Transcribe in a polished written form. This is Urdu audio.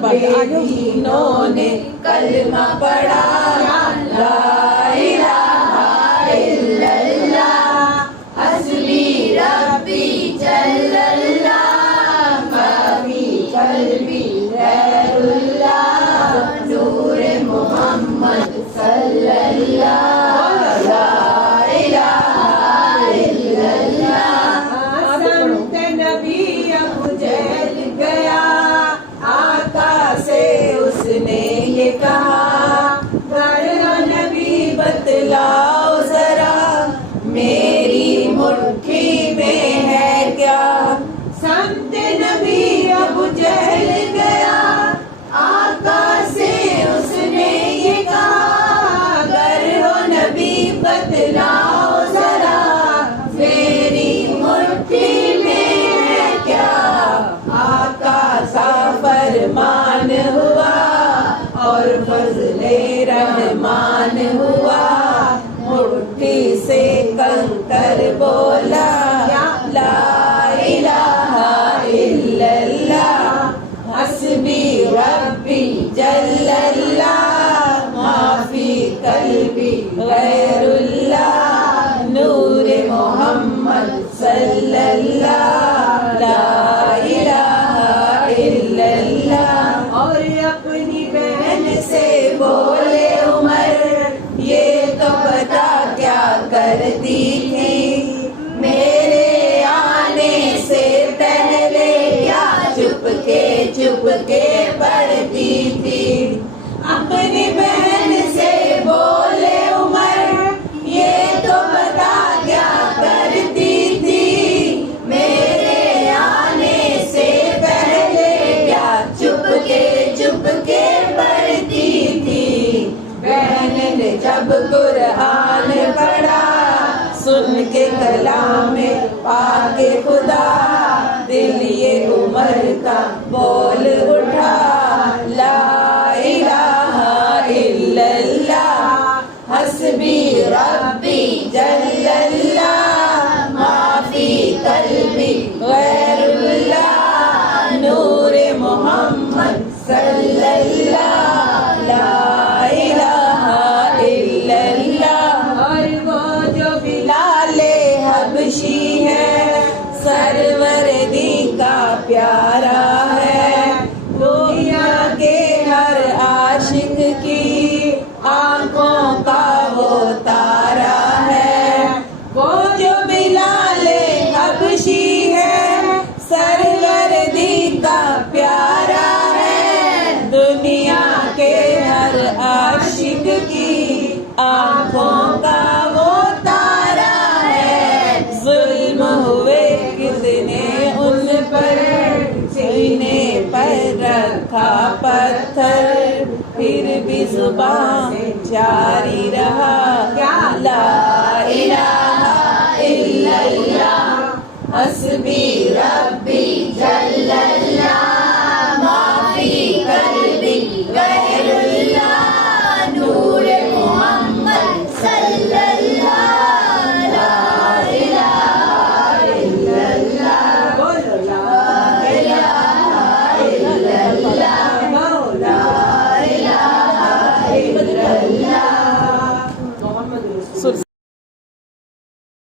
انہوں نے کلمہ پڑھا لا الہ الا اللہ حسبی ربی جل اللہ ما فی قلبی غیر اللہ نور محمد صلی اللہ لا الہ الا اللہ سنت نبی ابو جہل گیا آقا سے اس نے یہ کہا ذرا نبی بتلاؤ ذرا میری مٹھی میں ہے کیا سمت نبی ابو جہل گیا آقا سے اس نے یہ کہا اگر ہو نبی بتلاؤ ذرا میری مٹھی میں ہے کیا آقا سا فرمان ہوا اور فضل رحمان ہوا مٹھی سے کنکر بولا لا الہ الا اللہ حسبی ربی جل اللہ ما فی قلبی غیر اللہ نور محمد صلی اللہ لا الہ الا اللہ اور اپنی بہن سے بولے عمر یہ تو بتا کیا کرتی تھی میرے آنے سے پہلے کیا چپ کے پڑھتی تھی اپنی بہن سے بولے عمر یہ تو بتا کیا کرتی تھی میرے آنے سے پہلے کیا چپ کے پڑھتی تھی بہن نے جب قرآن پڑھا سن کے کلام پاک خدا دل یہ عمر کا بول اٹھا لا الہ الا اللہ حسبی ربی جل اللہ ما فی قلبی غیر اللہ نور محمد صلی اللہ لا الہ الا اللہ اور وہ جو بلال حبشی ہے سروردی کا پیارا ہے دنیا کے ہر عاشق کی آنکھوں کا وہ تارا ہے وہ جو بلال حبشی ہے سروردی کا پیارا ہے دنیا کے ہر عاشق کی آنکھوں کا وہ تارا ہے ظلم ہوئے کتنے ان پر سینے پر رکھا پتھر پھر بھی زبان جاری رہا لا الہ الا اللہ حسبی ربی جل اللہ